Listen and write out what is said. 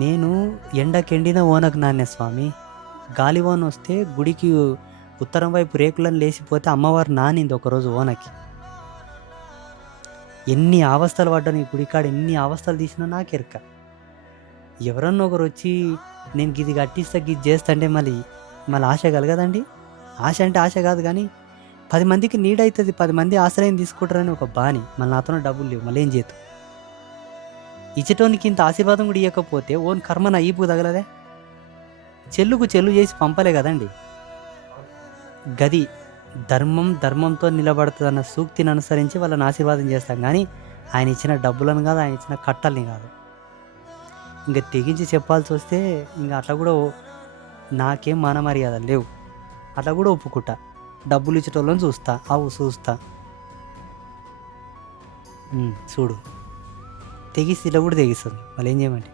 నేను ఎండకెండిన ఓనకు నానే స్వామి. గాలివాన వస్తే గుడికి ఉత్తరం వైపు రేకులను లేసిపోతే అమ్మవారు నానింది ఒకరోజు ఓనకి. ఎన్ని అవస్థలు పడ్డాను ఈ గుడికాడ, ఎన్ని అవస్థలు తీసినా నాకెరక. ఎవరన్నా ఒకరొచ్చి నేను గిది కట్టిస్తా, గిది చేస్తా అంటే మళ్ళీ ఆశ కలగదండి? ఆశ అంటే ఆశ కాదు గానీ, 10 మందికి నీడైతది, 10 మంది ఆశ్రయం తీసుకుంటారని ఒక బాని. మళ్ళీ నాతోనే డబ్బులు లేవు, మళ్ళేం చేద్దు? ఇచ్చటోనికి ఇంత ఆశీర్వాదం కూడా ఇయ్యకపోతే ఓన్ కర్మ నా ఈపుకు తగలదే? చెల్లుకు చెల్లు చేసి పంపలే కదండి. గది ధర్మంతో నిలబడుతుందన్న సూక్తిని అనుసరించి వాళ్ళని ఆశీర్వాదం చేస్తాం కానీ ఆయన ఇచ్చిన డబ్బులను కాదు, ఆయన ఇచ్చిన కట్టల్ని కాదు. ఇంకా తెగించి చెప్పాల్సి వస్తే ఇంకా అట్లా కూడా నాకేం మాన మర్యాదలు లేవు, అట్లా కూడా ఒప్పుకుంటా. డబ్బులు ఇచ్చేటోళ్ళని చూస్తా, చూస్తా. చూడు తెగిస్తే ఇలా కూడా తెగిస్తుంది, మళ్ళీ ఏం చేయమండి?